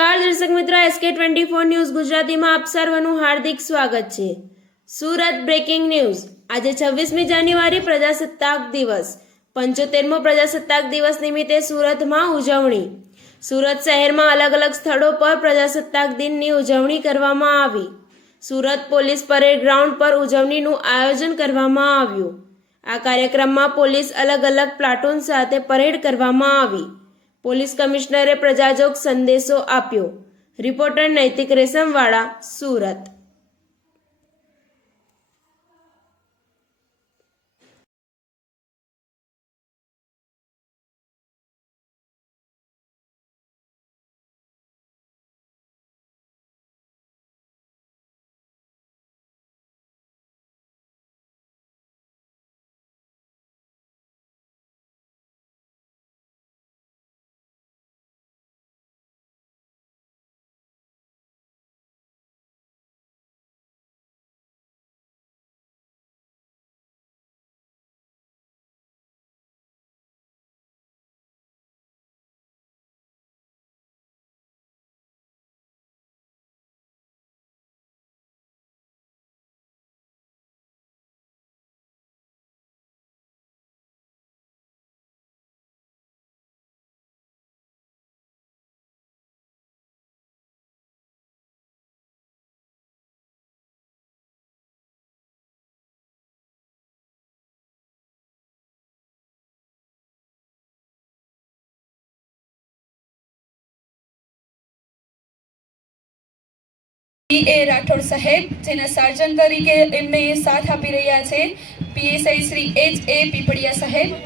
નમસ્કાર દર્શક મિત્રો એસકે ટ્વેન્ટી ફોર ન્યૂઝ ગુજરાતીમાં આપ સર્વનું હાર્દિક સ્વાગત છે સુરત બ્રેકિંગ ન્યૂઝ આજે છવ્વીસમી જાન્યુઆરી પ્રજાસત્તાક દિવસ પંચોતેરમો પ્રજાસત્તાક દિવસ નિમિત્તે સુરતમાં ઉજવણી સુરત શહેરમાં અલગ અલગ સ્થળો પર પ્રજાસત્તાક દિનની ઉજવણી કરવામાં આવી સુરત પોલીસ પરેડ ગ્રાઉન્ડ પર ઉજવણીનું આયોજન કરવામાં આવ્યું આ કાર્યક્રમમાં પોલીસ અલગ અલગ પ્લાટૂન સાથે પરેડ કરવામાં આવી પોલીસ કમિશનરે પ્રજાજોગ સંદેશો આપ્યો રિપોર્ટર નૈતિક રેશમવાળા સુરત ए राठौर साहेब जेना सर्जन तरीके इनमे साथ આપી રહ્યા છે PSI Shri H A Pipadiya સાહેબ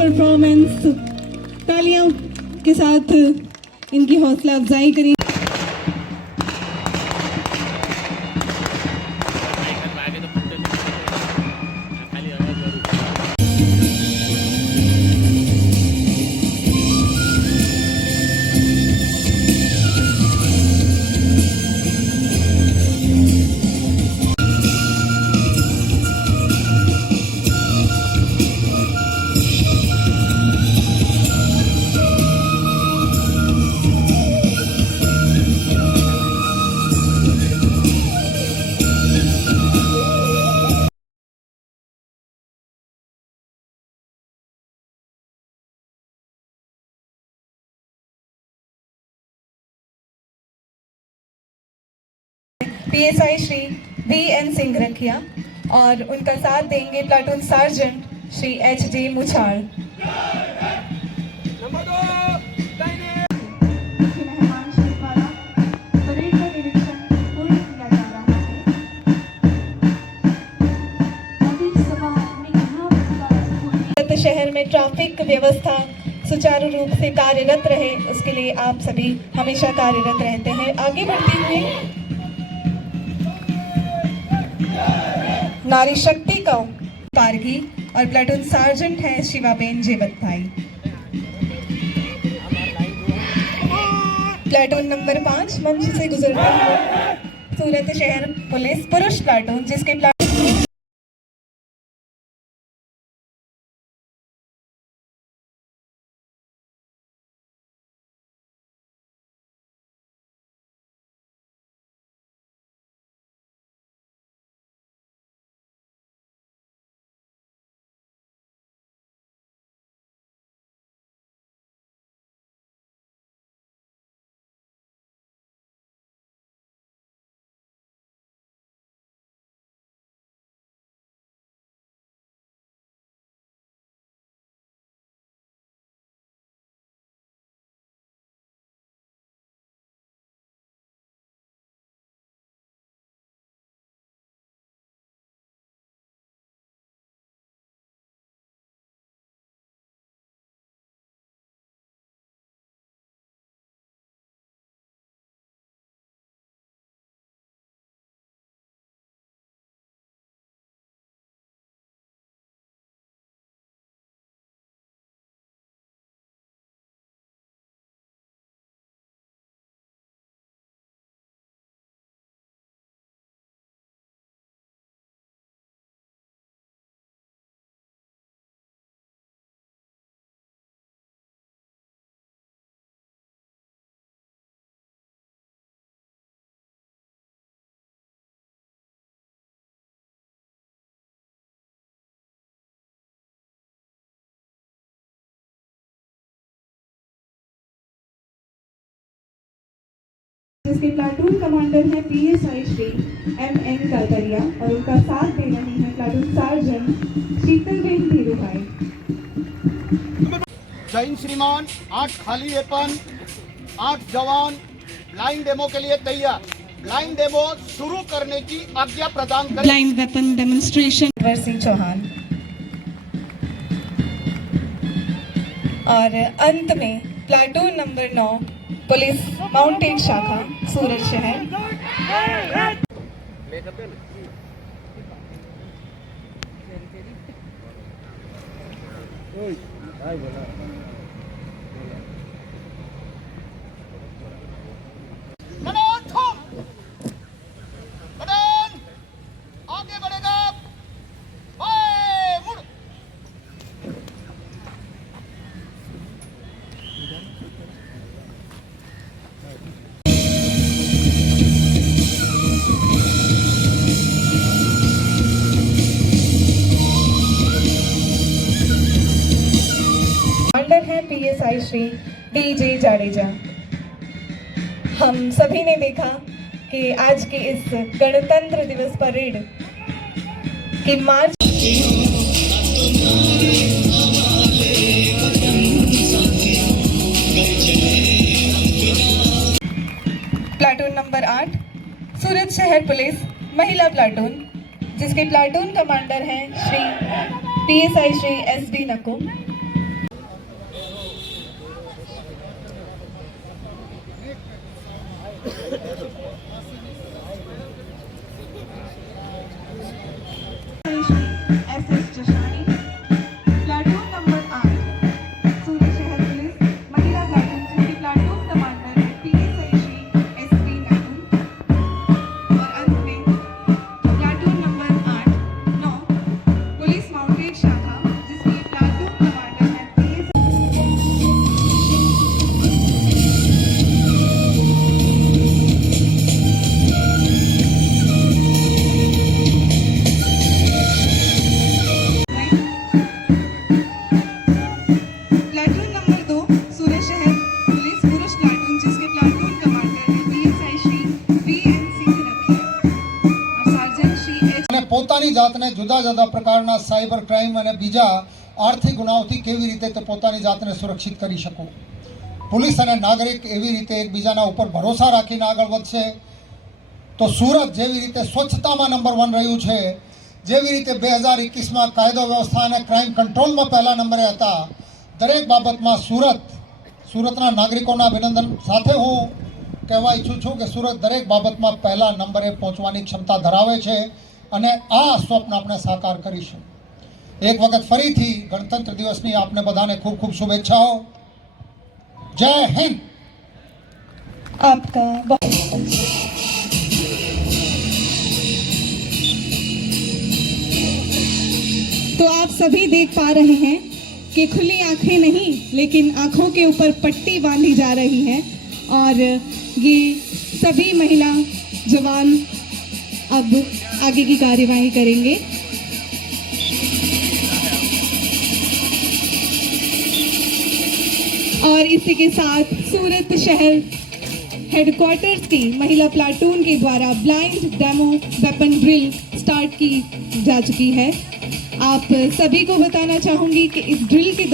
परफॉर्मेंस तालियों के साथ इनकी हौसला अफजाई करी PSI Shri B N Singh Rakhiya और उनका साथ देंगे platoon sergeant Shri H D Muchhad शहर में ट्रैफिक व्यवस्था सुचारू रूप से कार्यरत रहे उसके लिए आप सभी हमेशा कार्यरत रहते हैं आगे बढ़ते हुए नारी शक्ति का कारगी और प्लेटून सार्जेंट है शिवाबेन भाई प्लेटून नंबर पांच मंच से गुजरते हुए सूरत शहर पुलिस पुरुष प्लेटून जिसके प्लाटून के प्लाटून कमांडर हैं P S I Shri M N Katariya और उनका साथ दे रहे हैं प्लाटून सार्जन शीतलबेन धीरू भाई जय श्रीमान आठ खाली वेपन आठ जवान लाइन डेमो के लिए तैयार लाइन डेमो शुरू करने की आज्ञा प्रदान कर line weapon demonstration Singh Chauhan और अंत में प्लाटून नंबर नौ पुलिस माउंटेन शाखा सूरत शहर Oi, vai, vai. Shri DJ Jadeja हम सभी ने देखा कि आज के इस गणतंत्र दिवस परेड की मार्च प्लाटून नंबर आठ सूरत शहर पुलिस महिला प्लाटून जिसके प्लाटून कमांडर हैं Shri P S I Shri S D Nakum જાતને જુદા જુદા પ્રકારના સાયબર ક્રાઇમ અને બીજા આર્થિક ગુનાઓથી કેવી રીતે તે પોતાની જાતને સુરક્ષિત કરી શકું પોલીસ અને નાગરિક એવી રીતે એકબીજાના ઉપર ભરોસા રાખીને આગળ વધશે તો સુરત જેવી રીતે સ્વચ્છતામાં નંબર વન રહ્યું છે જેવી રીતે બે હજાર એકવીસમાં કાયદો વ્યવસ્થા અને ક્રાઇમ કંટ્રોલમાં પહેલા નંબરે હતા દરેક બાબતમાં સુરત સુરતના નાગરિકોના અભિનંદન સાથે હું કહેવા ઈચ્છું છું કે સુરત દરેક બાબતમાં પહેલા નંબરે પહોંચવાની ક્ષમતા ધરાવે છે અને આ સ્વપ્ન આપણે સાકાર કરીશું એક વખત ફરીથી ગણતંત્ર દિવસની આપને બધાને ખૂબ ખૂબ શુભેચ્છાઓ જય હિન્દ આપકા तो आप सभी देख पा रहे हैं कि खुली आंखें नहीं लेकिन आंखों के ऊपर पट्टी बांधी जा रही है और ये सभी महिला जवान अब आगे की कार्यवाही करेंगे और इसी के साथ सूरत शहर हेडक्वार्टर्स की महिला प्लाटून के द्वारा blind demo weapon drill start की जा चुकी है आप सभी को बताना चाहूंगी कि इस ड्रिल के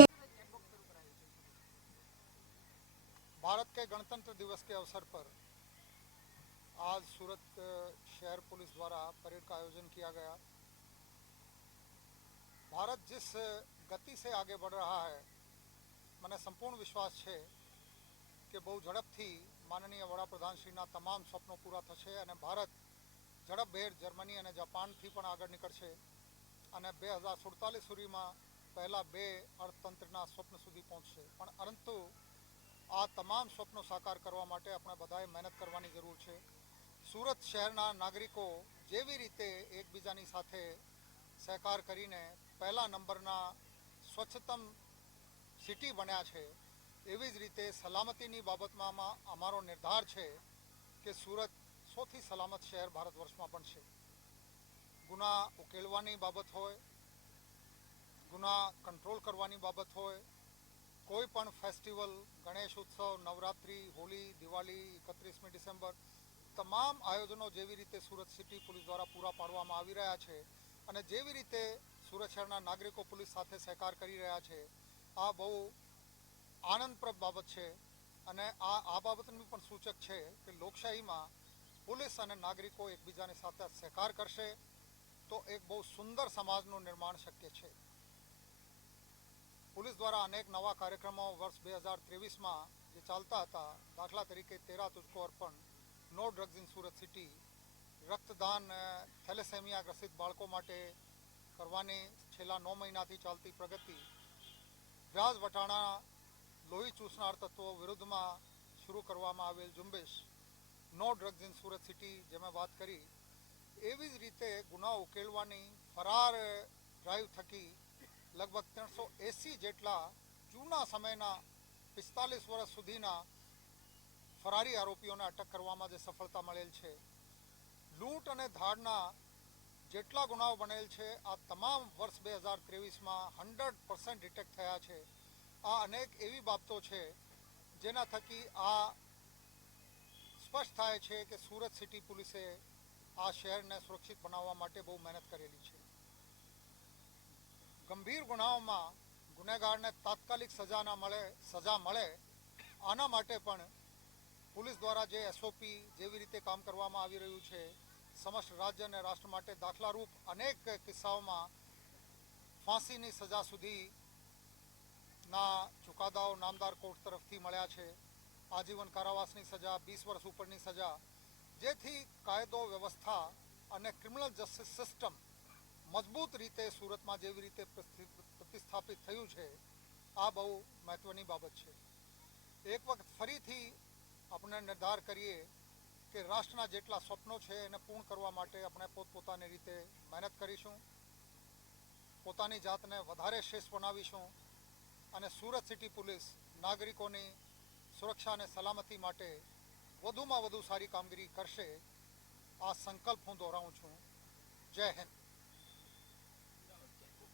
પરિડક આયોજન કિયા ગયા ભારત જે ગતિ સે આગે બડ રહા હૈ મને સંપૂર્ણ વિશ્વાસ છે કે બહુ જડપ થી માનનીય વડાપ્રધાન શ્રી ના તમામ સપના પૂરા થશે અને ભારત જડબ બેર જર્મની અને જાપાન થી પણ આગળ નીકળશે અને 2047 સુરી માં પહેલા બે અર્થતંત્ર ના સ્વપ્ન સુધી પહોંચશે પણ અરંતો આ તમામ સપના સાકાર કરવા માટે આપણે બધાય મેહનત કરવાની જરૂર છે સુરત શહેરના નાગરિકો જેવી રીતે એકબીજાની સાથે સહકાર કરીને પહેલા નંબરના સ્વચ્છતમ સિટી બન્યા છે એવી જ રીતે સલામતીની બાબતમાં અમારો નિર્ધાર છે કે સુરત સૌથી સલામત શહેર ભારત વર્ષમાં પણ છે ગુના ઉકેલવાની બાબત હોય ગુના કંટ્રોલ કરવાની બાબત હોય કોઈ પણ ફેસ્ટિવલ ગણેશ ઉત્સવ નવરાત્રિ હોલી દિવાળી એકત્રીસમી ડિસેમ્બર તમામ આયોજનો જેવી રીતે સુરત સિટી પોલીસ દ્વારા પૂરા પાડવામાં આવી રહ્યા છે અને જેવી રીતે સુરત શહેરના નાગરિકો પોલીસ સાથે સહકાર કરી રહ્યા છે આ બહુ આનંદપ્રદ બાબત છે અને આ આ બાબતનું પણ સૂચક છે કે લોકશાહીમાં પોલીસ અને નાગરિકો એકબીજાની સાથે સહકાર કરશે તો એક બહુ સુંદર સમાજનું નિર્માણ શક્ય છે પોલીસ દ્વારા અનેક નવા કાર્યક્રમો વર્ષ બે હજાર ત્રેવીસમાં જે ચાલતા હતા દાખલા તરીકે તેરા તુજકો અર્પણ no drugs in Surat city રક્તદાન થેલેસેમિયા ગ્રસિત બાળકો માટે કરવાની છેલ્લા નવ મહિનાથી ચાલતી પ્રગતિ વ્યાજ વટાણા લોહી ચૂસનાર તત્વો વિરુદ્ધમાં શરૂ કરવામાં આવેલ ઝુંબેશ no drugs in Surat city જે મેં વાત કરી એવી જ રીતે ગુના ઉકેલવાની ફરાર ડ્રાઈવ થકી લગભગ ત્રણસો એંસી જેટલા જૂના સમયના પિસ્તાલીસ વર્ષ સુધીના ફરારી આરોપીઓને અટક કરવામાં જે સફળતા મળેલ છે લૂંટ અને ધાડના જેટલા ગુનાઓ બનેલ છે આ તમામ વર્ષ બે હજાર ત્રેવીસમાં હંડ્રેડ પર્સન્ટ ડિટેક્ટ થયા છે આ અનેક એવી બાબતો છે જેના થકી આ સ્પષ્ટ થાય છે કે સુરત સિટી પોલીસે આ શહેરને સુરક્ષિત બનાવવા માટે બહુ મહેનત કરેલી છે ગંભીર ગુનાઓમાં ગુનેગારને તાત્કાલિક સજાના મળે સજા મળે આના માટે પણ પોલીસ દ્વારા જે એસઓપી જેવી રીતે કામ કરવામાં આવી રહ્યું છે સમસ્ત રાજ્ય અને રાષ્ટ્ર માટે દાખલારૂપ અનેક કિસ્સાઓમાં ફાંસીની સજા સુધીના ચુકાદાઓ નામદાર કોર્ટ તરફથી મળ્યા છે આજીવન કારાવાસની સજા વીસ વર્ષ ઉપરની સજા જેથી કાયદો વ્યવસ્થા અને ક્રિમિનલ જસ્ટિસ સિસ્ટમ મજબૂત રીતે સુરતમાં જેવી રીતે પ્રતિસ્થાપિત થયું છે આ બહુ મહત્ત્વની બાબત છે એક વખત ફરીથી આપણે નિર્ધાર કરીએ કે રાષ્ટ્રના જેટલા સ્વપ્નો છે એને પૂર્ણ કરવા માટે આપણે પોતપોતાની રીતે મહેનત કરીશું પોતાની જાતને વધારે શ્રેષ્ઠ બનાવીશું અને સુરત સિટી પોલીસ નાગરિકોની સુરક્ષા અને સલામતી માટે વધુમાં વધુ સારી કામગીરી કરશે આ સંકલ્પ હું દોહરાવું છું જય હિન્દ